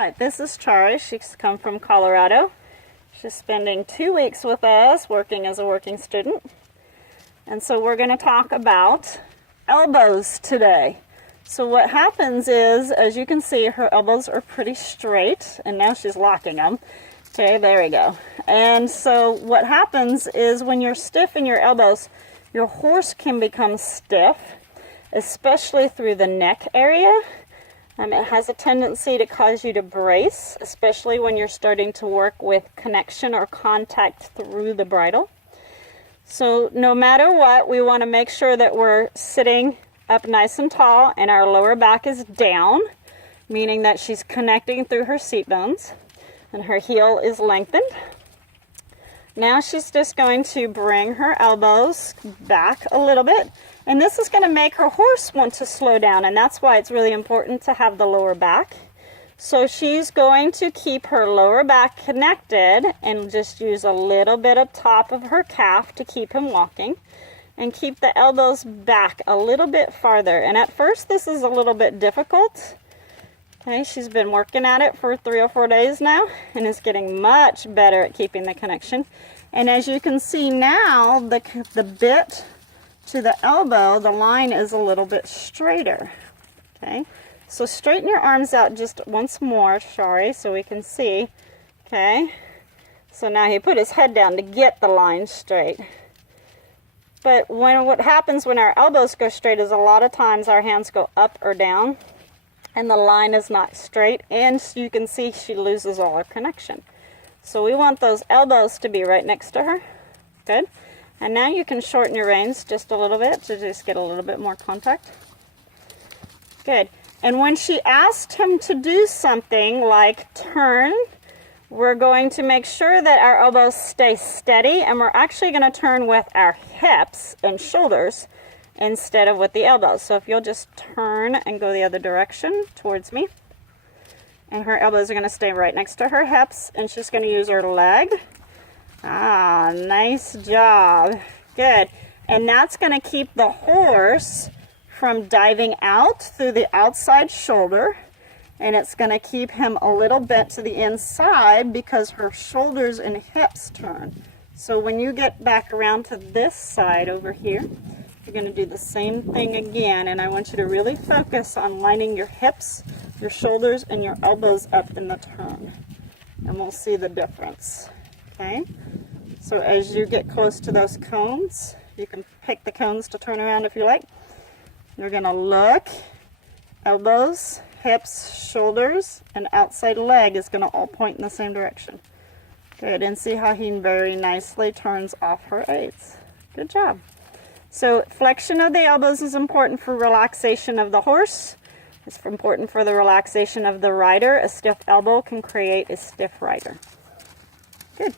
Hi, this is Shari. She's come from Colorado. She's spending 2 weeks with us working as a working student. And so we're going to talk about elbows today. So what happens is, as you can see, her elbows are pretty straight, and now she's locking them. Okay, there we go. And so what happens is when you're stiff in your elbows, your horse can become stiff, especially through the neck area. It has a tendency to cause you to brace, especially when you're starting to work with connection or contact through the bridle. So no matter what, we want to make sure that we're sitting up nice and tall and our lower back is down, meaning that she's connecting through her seat bones and her heel is lengthened. Now she's just going to bring her elbows back a little bit, and this is going to make her horse want to slow down, and that's why it's really important to have the lower back. So she's going to keep her lower back connected and just use a little bit of top of her calf to keep him walking, and keep the elbows back a little bit farther. And at first this is a little bit difficult. Okay, she's been working at it for 3 or 4 days now and is getting much better at keeping the connection. And as you can see now, the bit to the elbow, the line is a little bit straighter. Okay, so straighten your arms out just once more, Shari, so we can see. Okay, so now he put his head down to get the line straight. But what happens when our elbows go straight is a lot of times our hands go up or down, and the line is not straight, and you can see she loses all her connection. So we want those elbows to be right next to her. Good. And now you can shorten your reins just a little bit to just get a little bit more contact. Good. And when she asked him to do something like turn, we're going to make sure that our elbows stay steady, and we're actually going to turn with our hips and shoulders instead of with the elbows. So if you'll just turn and go the other direction towards me, and her elbows are going to stay right next to her hips, and she's going to use her leg. Ah, nice job. Good. And that's going to keep the horse from diving out through the outside shoulder, and it's going to keep him a little bent to the inside because her shoulders and hips turn. So when you get back around to this side over here, you're going to do the same thing again, and I want you to really focus on lining your hips, your shoulders, and your elbows up in the turn, and we'll see the difference. Okay, so as you get close to those cones, you can pick the cones to turn around if you like. You're going to look, elbows, hips, shoulders, and outside leg is going to all point in the same direction. Good, and see how he very nicely turns off her aids. Good job. So flexion of the elbows is important for relaxation of the horse. It's important for the relaxation of the rider. A stiff elbow can create a stiff rider. Good.